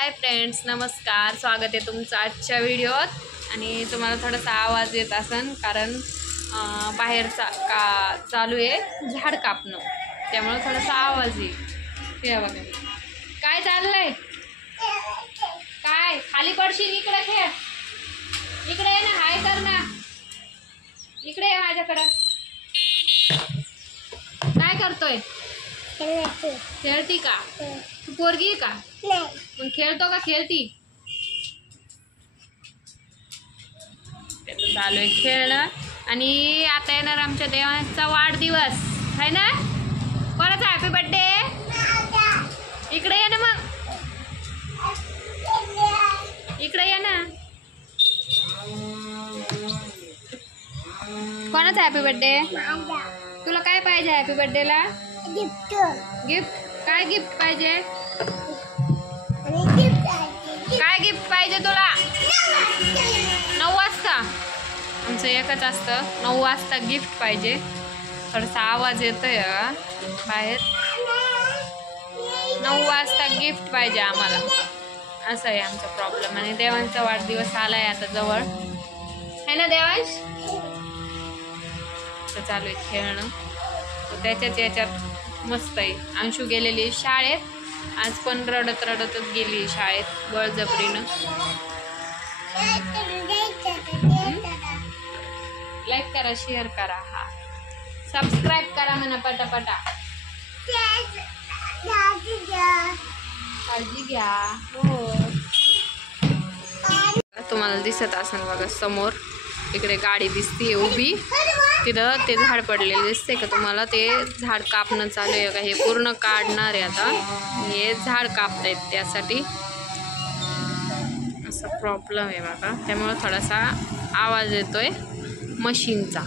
Hi friends, नमस्कार. स्वागत आहे तुमचं आजच्या व्हिडिओत. आणि तुम्हाला थोडासा आवाज येत असेल कारण बाहेरचा चालू आहे झाड कापणं, त्यामुळे थोडासा आवाज येईल. हे बघा काय चाललंय, काय खाली पडशील. इकडे खेळ, इकडे ये ना, हाय कर ना, इकडे ये माझ्याकडं. काय करतोय? खेळती का? तू पोरगी आहे का? मग खेळतो का खेळती? चालू आहे खेळणं. आणि आता येणार आमच्या देवांचा वाढदिवस आहे ना. कोणाचा हॅपी बर्थडे? इकडे ये ना, मग इकडे ये ना. कोणाचा हॅपी बर्थडे? तुला काय पाहिजे हॅपी बर्थडेला? गिफ्ट. गिफ्ट काय गिफ्ट पाहिजे? काय गिफ्ट पाहिजे तुला? 9 वाजता. आमचं एकच असतं, 9 वाजता गिफ्ट पाहिजे. थोडासा आवाज येतोय बाहेर. 9 वाजता गिफ्ट पाहिजे आम्हाला, असं आहे आमचा प्रॉब्लेम. आणि देवांचा वाढदिवस आलाय आता जवळ, है ना देवांश? तर चालू आहे खेळणं. त्याच्याच याच्यात मस्त आहे. अंशू गेलेली शाळेत, आज पण रडतच गेली शाळेत बळजबरीनं. लाईक करा, शेअर करा, हा सबस्क्राईब करा म्हणा पटापटा. काळजी घ्या. हो, तुम्हाला दिसत असेल बघा समोर इकडे गाडी दिसते उभी, तिथं ते झाड पडलेले दिसते का तुम्हाला? ते झाड कापणं चालू आहे का? हे पूर्ण काढणार आहे आता. हे झाड कापतायत, त्यासाठी असा प्रॉब्लेम आहे बघा. त्यामुळे थोडासा आवाज येतोय मशीनचा.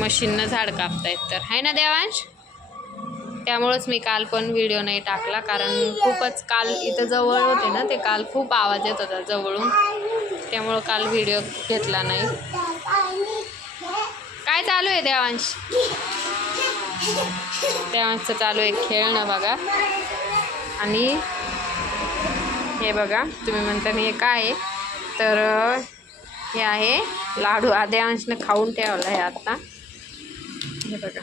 मशीननं झाड कापतायत तर, आहे ना देवांश? त्यामुळंच मी काल पण व्हिडिओ नाही टाकला, कारण खूपच काल इथं जवळ होते ना, ते काल खूप आवाज येत होता जवळून, त्यामुळं काल व्हिडिओ घेतला नाही. काय चालू आहे देवांश? देवांशचं चालू आहे खेळणं बघा. आणि हे बघा, तुम्ही म्हणता हे काय आहे, तर हे आहे लाडू. देवांशनं खाऊन ठेवलं आहे आता. हे बघा,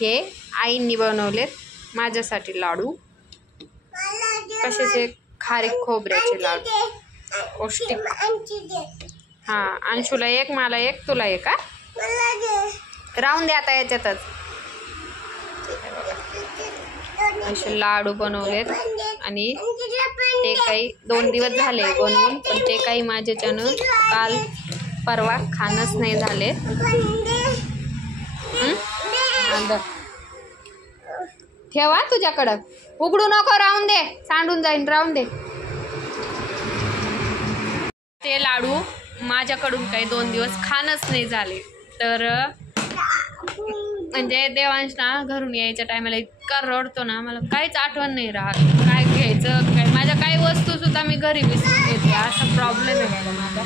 हे आईंनी बनवलेत माझ्यासाठी लाडू. कशाचे? खारीक खोबऱ्याचे लाडू, पौष्टिक. हां, अंशूला एक, मला एक, तुला एक. का राहून दे आता याच्यातच. असे लाडू बनवलेत. आणि ते काही 2 दिवस झाले बनवून, पण ते काही माझ्याच्यानं काल परवा खाणंच नाही झाले. ठेवा तुझ्याकडं, उघडू नको, राहून दे, सांडून जाईन, राहून दे. ते लाडू माझ्याकडून काही 2 दिवस खाणंच नाही झाले. तर म्हणजे देवांश ना घरून यायच्या टायमाला इतका रडतो ना, मला काहीच आठवण नाही राहत काय घ्यायचं काय. माझ्या काही वस्तूसुद्धा मी घरी विसरून घेते, असा प्रॉब्लेम आहे बघा माझा.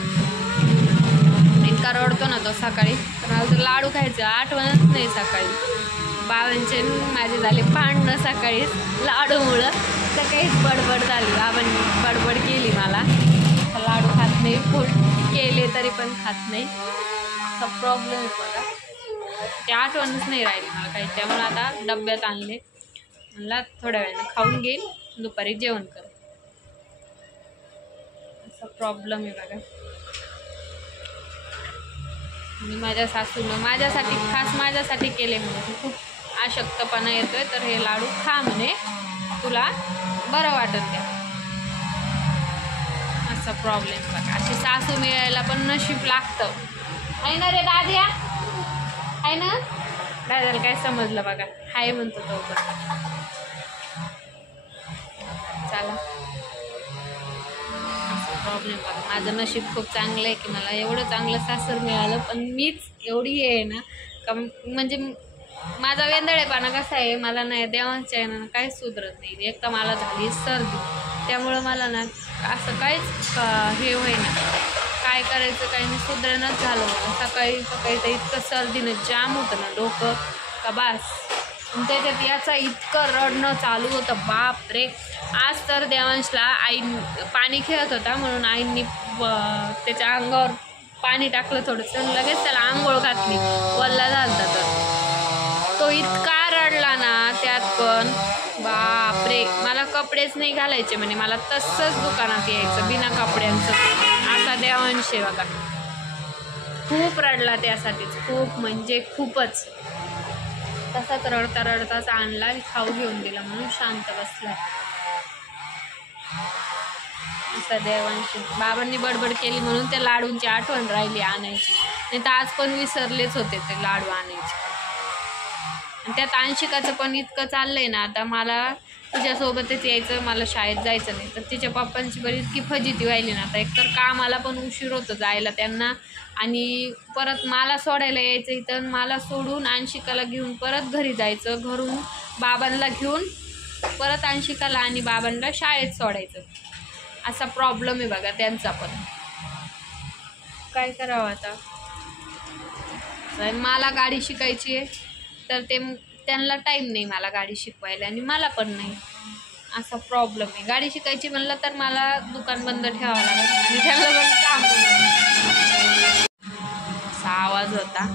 इतका रडतो ना तो सकाळी, तर मला तर लाडू खायचं आठवणच नाही सकाळी. बाबांचे माझे झाले भांडणं सकाळीच लाडूमुळं. सकाळीच बडबड झाली, बाबांनी बडबड केली मला, लाडू खात नाही, केले तरी पण खात नाही, असा प्रॉब्लेम आहे बघा. ते आठवणच नाही राहिली मला काही. त्यामुळे आता डब्यात आणले, मला थोड्या वेळाने खाऊन घेईल, दुपारी जेवण कर. असा प्रॉब्लेम आहे बघा. मी माझ्या सासूनं माझ्यासाठी, खास माझ्यासाठी केले म्हणे. खूप अशक्तपणा येतोय, तर हे लाडू खा म्हणे, तुला बरं वाटत द्या. असा प्रॉब्लेम बघा. अशी सासू मिळायला पण नशीब लागतं, आहे ना रे दाद्या? आहे ना? दादाला काय समजलं बघा, हाय म्हणतो तो पण. चला, असा प्रॉब्लेम बघा. माझं नशीब खूप चांगलं आहे की मला एवढं चांगलं सासर मिळालं. पण मीच एवढी आहे ना का, म्हणजे माझा वेंदळेपणा कसा आहे, मला नाही देवांच्या आहे ना काहीच सुधरत नाही. एक तर मला झाली सर्दी, त्यामुळं मला ना असं काहीच हे होईना, काय करायचं काही नाही, सुधरणच झालं मला. सकाळी तर इतकं सर्दीनं जाम होतं ना डोकं का बास. त्याच्यात याचा इतकं रडणं चालू होतं, बाप रे. आज तर देवांशला आई पाणी खेळत होता म्हणून आईंनी त्याच्या अंगावर पाणी टाकलं थोडंसं, लगेच त्याला आंघोळ घातली, वल्ला झालता. तर तो इतका रडला ना त्यात पण, बापरे. मला कपडेच नाही घालायचे म्हणे, मला तसंच दुकानात यायचं बिना कपड्यांचं. आता देवांश बघा खूप रडला त्यासाठीच, खूप म्हणजे खूपच. तसाच रडता रडताच आणला, खाऊ घेऊन दिला म्हणून शांत बसला. असा देवांशी बाबांनी बडबड केली म्हणून त्या लाडूंची आठवण राहिली आणायची, नाही तर आज पण विसरलेच होते ते लाडू आणायचे. आणि त्यात अंशिकाचं पण इतकं चाललंय ना आता, मला तुझ्यासोबतच यायचं, मला शाळेत जायचं नाही. तर तिच्या पप्पांची बरी इतकी फजिती व्हायली ना आता. एकतर कामाला पण उशीर होतो जायला त्यांना, आणि परत मला सोडायला यायचं इथं, मला सोडून अंशिकाला घेऊन परत घरी जायचं, घरून बाबांना घेऊन परत अंशिकाला आणि बाबांना शाळेत सोडायचं. असा प्रॉब्लेम आहे बघा त्यांचा पण. काय करावं आता. मला गाडी शिकायची आहे तर त्यांना टाईम नाही मला गाडी शिकवायला, आणि मला पण नाही. असा प्रॉब्लेम आहे. गाडी शिकायची म्हणलं तर मला दुकान बंद ठेवावं लागेल आणि त्याला पण काम. असा आवाज होता,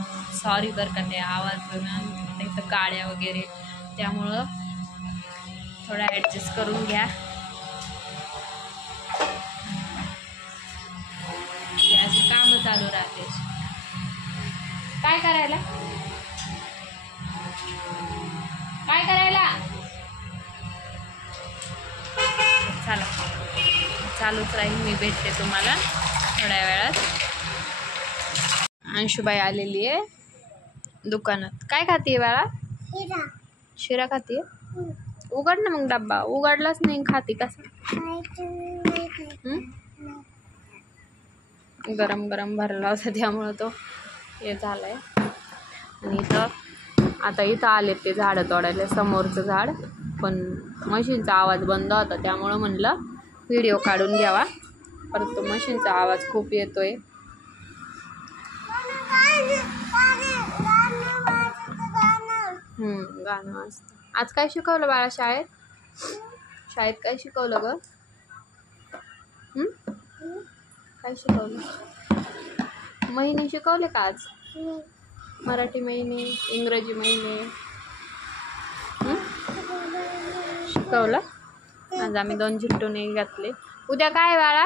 सॉरी बरं का ते आवाज नाही, गाड्या वगैरे, त्यामुळं थोडा ॲडजस्ट करून घ्या. अशी कामं चालू राहते. काय करायला, काय करायला, चला चालूच राहील. मी भेटते तुम्हाला थोड्या वेळात. अंशुबाई आलेली आहे दुकानात. काय खाते बाळा? शिरा खाते. उघड ना मग डब्बा. उघडलाच नाही, खाते कसं? गरम गरम भरला होता त्यामुळं तो हे झालाय. आणि आता इथं आले ते झाडं तोडायला, समोरचं झाड, पण मशीनचा आवाज बंद होता त्यामुळं म्हणलं व्हिडिओ काढून घ्यावा. परंतु मशीनचा आवाज खूप येतोय. गाणं असतं. आज काय शिकवलं बाळा शाळेत? शाळेत काय शिकवलं ग? काय शिकवलं? महिने शिकवले का आज? मराठी महिने, इंग्रजी महिने शिकवलं. आज आम्ही 2 चिट्टूने घातले. उद्या काय बाळा?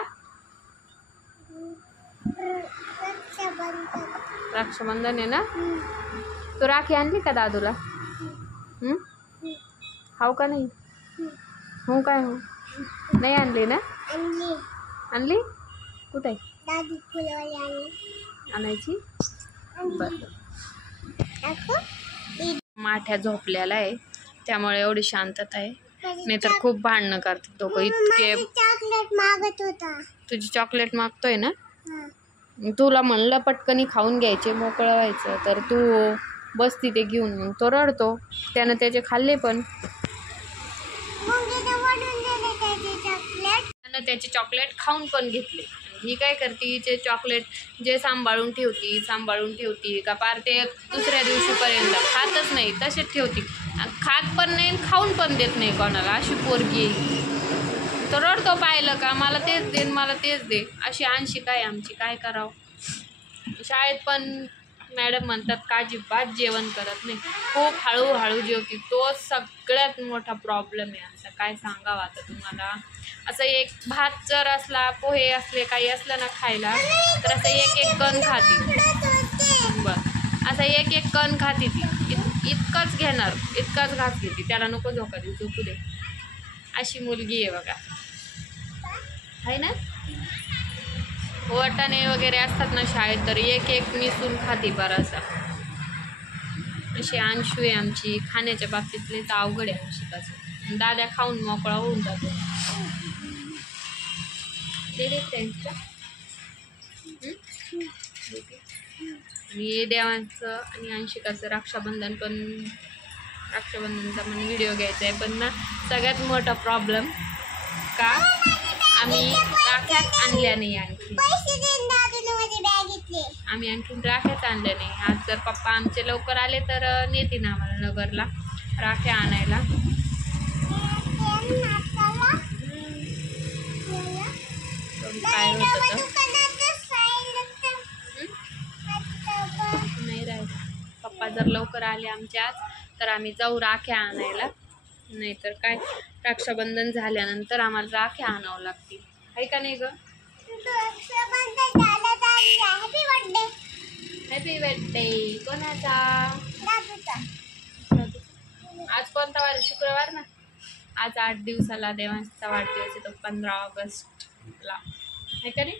रक्षाबंधन आहे ना. तू राखी आणली का दादूला? हाव का नाही? हो काय हो, नाही आणली ना? आणली. कुठे आणायची? बरं. माठ्या झोपलेला आहे त्यामुळे एवढी शांतता आहे, नाहीतर खूप भांडणं करतात दोघं. इतके चॉकलेट मागत होता. तुझी चॉकलेट मागतोय ना. तुला म्हणलं पटकनी खाऊन घ्यायचे, मोकळं व्हायचं, तर तू बसती ते घेऊन. मग तो रडतो. त्यानं त्याचे खाल्ले पण, त्यानं त्याचे चॉकलेट खाऊन पण घेतले. ही काय करते, हिचे चॉकलेट जे सांभाळून ठेवती का पार ते दुसऱ्या दिवशीपर्यंत खातच नाही, तसेच ठेवती. खात पण नाही, खाऊन पण देत नाही कोणाला. अशी पोरगी तो रडतो पाहिलं का, मला तेच दे, मला तेच दे. अशी अंशिका आहे आमची. काय करावं. शाळेत पण मॅडम म्हणतात का अजिबात जेवण करत नाही, खूप हळूहळू जेवती. तो सगळ्यात मोठा प्रॉब्लेम आहे आमचा. काय सांगावं आता तुम्हाला. असं एक भात जर असला, पोहे असले, काही असलं ना खायला, तर असं एक कण खाती. बरं, असं एक कण खाती ती. इतकंच घेणार, इतकाच घास घेते. त्याला नको झोका देऊ, झोपू दे. अशी मुलगी आहे बघा, आहे ना. वाटाणे वगैरे असतात ना शाळेत, तर एक मिसून खाती बरासा. अशी अंशू आहे आमची. खाण्याच्या बाबतीत लयच अवघड आहे अंशिकाचं. दाद्या खाऊन मोकळा होऊन जातो. त्यांच्या आणि देवांचं आणि अंशिकाचं रक्षाबंधनचा पण व्हिडिओ घ्यायचा आहे. पण ना सगळ्यात मोठा प्रॉब्लेम का, आम्ही राख्याच आणल्या नाही. आणखीन राख्याच आणल्या नाही. आज जर पप्पा आमचे लवकर आले तर नेतील आम्हाला नगरला. राख्या आणायला. काय होत नाही राहील. पप्पा जर लवकर आले आमचे आज तर आम्ही जाऊ राख्या आणायला, नाहीतर काय रक्षाबंधन झाल्यानंतर आम्हाला राख्या आणावं लागतील, आहे का नाही ग? हॅपी बर्थडे कोणाचा? आज कोणता वार? शुक्रवार ना. आज 8 दिवसाला देवांचा वाढदिवस येतो, 15 ऑगस्टला, आहे का नाही?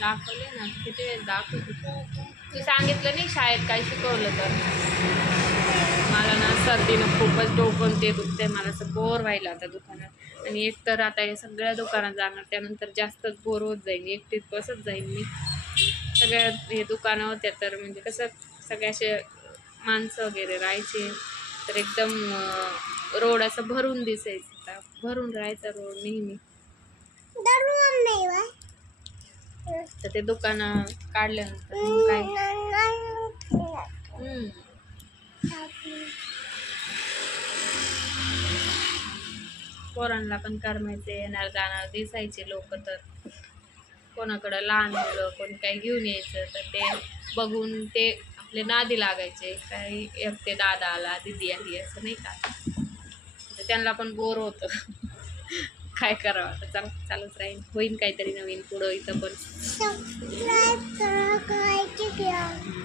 दाखवले ना, किती वेळ दाखवते. तू सांगितलं नाही शाळेत काय शिकवलं तर. मला ना सर्दीनं खूपच डोकं ते दुखते, मला असं बोर व्हायला आता दुकानात. आणि एक तर आता या सगळ्या दुकानात जाणार, त्यानंतर जास्तच बोर होत जाईल, एकटीच बसत जाईल मी. सगळ्या हे दुकानं होत्या तर म्हणजे कसं सगळ्याचे माणसं वगैरे राहायचे, तर एकदम रोड असं भरून दिसायचं, भरून राहायचा रोड नेहमी. तर ते दुकानं काढल्यानंतर काय पोरांना पण करमायचे, येणार जाणार दिसायचे लोक, तर कोणाकडं लहान मुलं कोणी काही घेऊन यायचं तर ते बघून ते आपले नादी लागायचे, काही एकटे दादा आला दिदी आली असं नाही का. तर त्यांना पण बोर होतं. काय करावं आता, चालूच राहील, होईन काहीतरी नवीन पुढं इथं पण.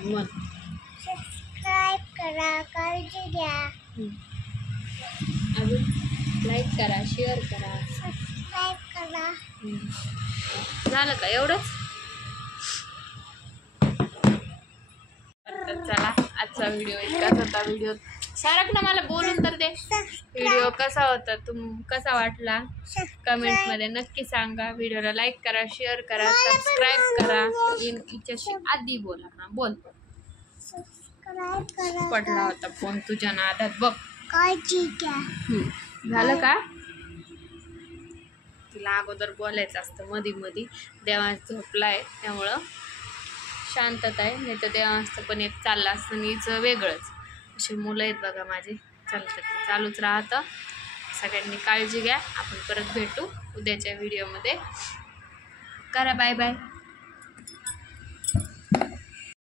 मग अजून लाईक करा, शेअर करा, सबस्क्राईब करा. झालं का एवढंच? चला आजचा व्हिडिओ इतकाच होता. व्हिडिओ सारख ना मला बोलून तर दे. व्हिडिओ कसा होता, कसा वाटला कमेंटमध्ये नक्की सांगा. व्हिडिओला लाईक करा, शेअर करा, सबस्क्राईब करा. हिच्याशी आधी बोला. हा बोल. पडला होता फोन तुझ्या नादात बघ. झालं का? तिला अगोदर बोलायचं असतं मधी मधी. देवांश झोपलाय त्यामुळं शांतता आहे, नाही तर देवांशचं पण एक चाललं असतं आणि हिचं वेगळंच. अशी मुलं आहेत बघा माझी, चालूच राहतं. सगळ्यांनी काळजी घ्या. आपण परत भेटू उद्याच्या व्हिडिओमध्ये. करा बाय बाय.